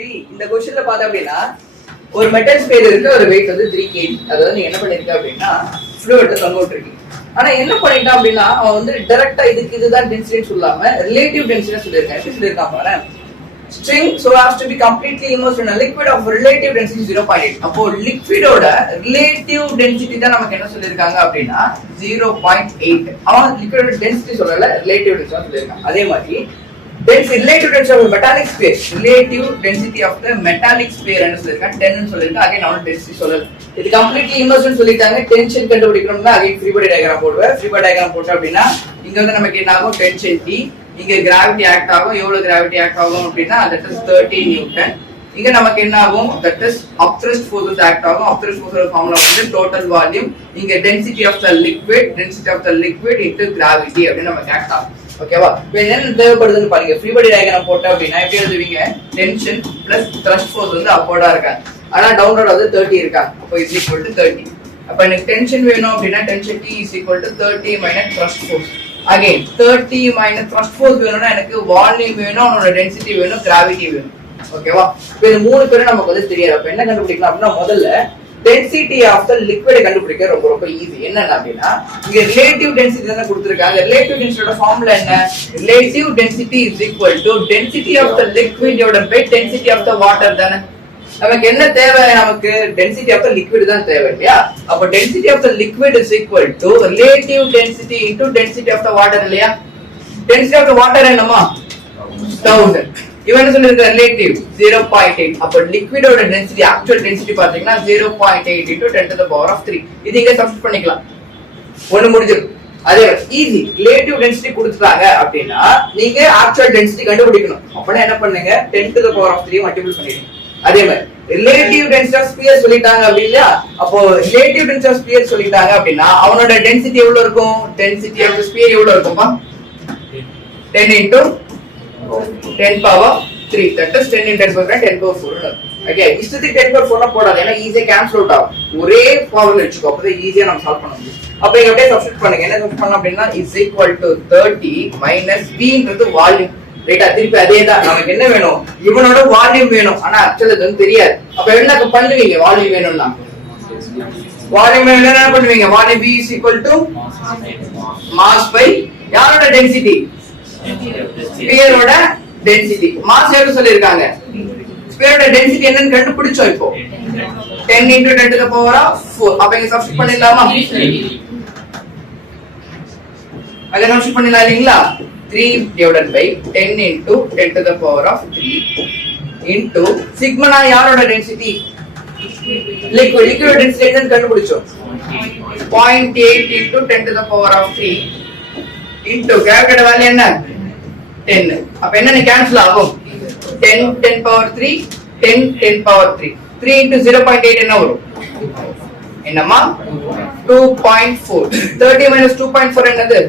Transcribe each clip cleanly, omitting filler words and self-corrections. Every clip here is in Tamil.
இந்த क्वेश्चनல பார்த்தா அப்படினா ஒரு மெட்டல் ஸ்பேர் இருக்கு, ஒரு weight வந்து 3 kg. அதாவது நீங்க என்ன பண்ணிருக்க அப்படினா ஃப்ளூயிட் தொங்க விட்டுருக்கீங்க. ஆனா என்ன பண்ணிட்டான் அப்படினா அவன் வந்து டைரக்டா இதுதான் டென்சிட்டி சொல்லாம ரிலேட்டிவ் டென்சிட்டி சொல்லிருக்கான். எப்படி சொல்லிருக்கான் பாரு, string so as to be completely immersed in a liquid of relative density 0.8. அப்போ லிக்விடோட ரிலேட்டிவ் டென்சிட்டி தான் நமக்கு என்ன சொல்லிருக்காங்க அப்படினா 0.8. அவன் லிக்விடோட டென்சிட்டி சொல்லல, ரிலேட்டிவ் டென்சிட்டி சொல்லிருக்கான். அதே மாதிரி relative density of metallic sphere, relative density of the metallic sphere என்ன சொல்லிருக்காங்க 10 ன்னு சொல்லிருக்காங்க. அகைன் அவன் டென்சிட்டி சொல்லல. இது கம்ப்ளீட்லி இம்மர்ஸ்ட் ன்னு சொல்லிட்டாங்க. டென்ஷன் கண்டுபிடிக்கணும்னா அகைன் ஃப்ரீ பாடி டயகிராம் போடுவேன். ஃப்ரீ பாடி டயகிராம் போட்டா அப்படினா இங்க வந்து நமக்கு என்ன ஆகும், டென்ஷன் T, இங்க கிராவிட்டி ஆக்ட் ஆகும். எவ்வளவு கிராவிட்டி ஆக்ட் ஆகும் அப்படினா that is 30 நியூட்டன். இங்க நமக்கு என்ன ஆகும், that is upthrust forces act ஆகும். upthrust force ஃபார்முலா வந்து டோட்டல் வால்யூம், இங்க density of the liquid into gravity அப்படி நமக்கு ஆக்ட் ஆகும். ஓகேவா? இப்போ என்ன தேவைப்படுதுன்னு பாருங்க. ஃப்ரீ பாடி டயகிராம் போட்டா அப்படினா எப்படி எழுதுவீங்க, டென்ஷன் பிளஸ் thrust force வந்து அப்வர்டா இருக்காங்க, ஆனா டவுன்வர்ட் வந்து 30 இருக்காங்க. அப்போ is equal to 30. அப்ப எனக்கு டென்ஷன் வேணும் அப்படினா tension T is equal to 30 minus thrust force. Again 30 minus thrust force வேணும்னா எனக்கு வால்யூம் வேணும், அதோட டென்சிட்டி வேணும், கிராவிட்டி வேணும். ஓகேவா? இப்போ இந்த மூணு பேரும் நமக்கு வந்து தெரியாது. அப்ப என்ன கண்டுபிடிக்கலாம் அப்படினா முதல்ல density of the liquid கண்டுபிடிக்க ரொம்ப ஈஸி. என்னன்னா அப்படினா இங்க ரிலேட்டிவ் டென்சிட்டி தான கொடுத்திருக்காங்க. ரிலேட்டிவ் டென்சிட்டியோட ஃபார்முலா என்ன, relative density is equal to density of the liquid divided by density of the water தான. நமக்கு என்ன தேவை, நமக்கு density of the liquid தான் தேவை இல்லையா? அப்ப density of the liquid is equal to relative density into density of the water இல்லையா? density of the water என்னமா 1000. இவன் என்ன சொல்லிருக்க, ரிலேட்டிவ் 0.8. அப்ப லிக்விடோட டென்சிட்டி ஆக்சுவல் டென்சிட்டி பாத்தீங்கன்னா 0.8 into 10 to the power of 3. இது இங்க சப்ஸ்டிட் பண்ணிக்கலாம், ஒண்ணு முடிஞ்சிடும். அதே ஈஸி. ரிலேட்டிவ் டென்சிட்டி கொடுத்துட்டாங்க அப்படின்னா நீங்க ஆக்சுவல் டென்சிட்டி கண்டுபிடிக்கணும். அப்படின்னா என்ன பண்ணுங்க, 10 to the power of 3 multiple பண்ணிடுங்க. அதே மாதிரி ரிலேட்டிவ் டென்சிட்டி ஆஃப் ஸ்பியர் சொல்லிட்டாங்க அப்படின்னா, அப்போ ரிலேட்டிவ் டென்சிட்டி ஆஃப் ஸ்பியர் சொல்லிட்டாங்க அப்படின்னா அவனோட டென்சிட்டி எவ்வளவு இருக்கும், டென்சிட்டி ஆஃப் ஸ்பியர் எவ்வளவு இருக்கும்பா, 10 into 10 power 3. That is 10 into 10 power 10 power 4. Okay, இஷ்டத்துக்கு 10 power 4 போடாது, ஏன்னா ஈஸியா கேன்சல் அவுட் ஆகும். ஒரே ஃபார்முலா வெச்சுக்கோ, அப்பதான் ஈஸியா நம்ம சால்வ் பண்ண முடியும். அப்ப இங்க அப்படியே சப்ஸ்டிட் பண்ணுங்க. என்ன சப்ஸ்டிட் பண்ணனும் அப்படினா is equal to 30 minus v ன்றது வால்யூம். ரைட்டா? திருப்பி அதேதான். நமக்கு என்ன வேணும், இவனோட வால்யூம் வேணும், ஆனா ஆக்சுவலா இது தெரியாது. அப்ப என்ன பண்ணுவீங்க, வால்யூம் வேணும்னா வால்யூம் வேணும்னா என்ன பண்ணுவீங்க, volume v is equal to mass by யாரோட டென்சிட்டி, ஸ்பியரோட டென்சிட்டி. மாஸ் எவ்வளவு சொல்லிருக்காங்க, ஸ்பியரோட டென்சிட்டி என்னன்னு கண்டுபிடிச்சோம். இப்போ 10 into 10 to the power of 4. அப்ப இங்க சப்ஸ்டிட் பண்ணிடலாமா, அங்க சப்ஸ்டிட் பண்ணிடலாம் இல்லீங்களா. 3 divided by 10 into 10 to the power of 3 into sigma na யாரோட டென்சிட்டி, லிக்விட் டென்சிட்டி என்னன்னு கண்டுபிடிச்சோம். 0.8 into 10 to the power of 3 into கிராவிட்டியோட value என்ன 10. அப்ப என்ன கேன்சல் ஆகும், 10 10 power 3 10 10 power 3 3 into 0.8 என்ன வரும், என்னமா 2.4. 30 minus 2.4 என்னது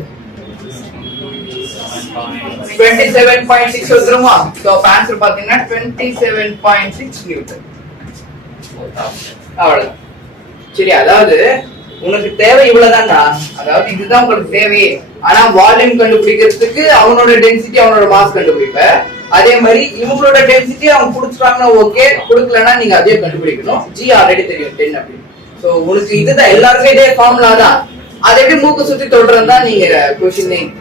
27.6 வந்துருமா. சோ அப்ப ஆன்சர் பாத்தீங்கன்னா 27.6 நியூட்டன். அவ்வளவுதான். சரி, அதாவது உனக்கு தேவை இவ்வளவுதான்டா. அதாவது இதுதான் உங்களுக்கு தேவையே. ஆனா வால்யூம் கண்டுபிடிக்கிறதுக்கு அவனோட டென்சிட்டி அவனோட மாஸ் கண்டுபிடிப்ப. அதே மாதிரி இவங்களோட டென்சிட்டி அவங்க கொடுத்துட்டாங்கன்னா ஓகே, கொடுக்கலன்னா நீங்க அதே கண்டுபிடிக்கணும். ஜி ஆல்ரெடி தெரியும் 10 அப்படி. சோ உனக்கு இதுதான் எல்லாருக்கும் இதே ஃபார்முலா தான். அதை எப்படி மூக்கு சுத்தி தொடர்றதா நீங்க கொஸ்டின்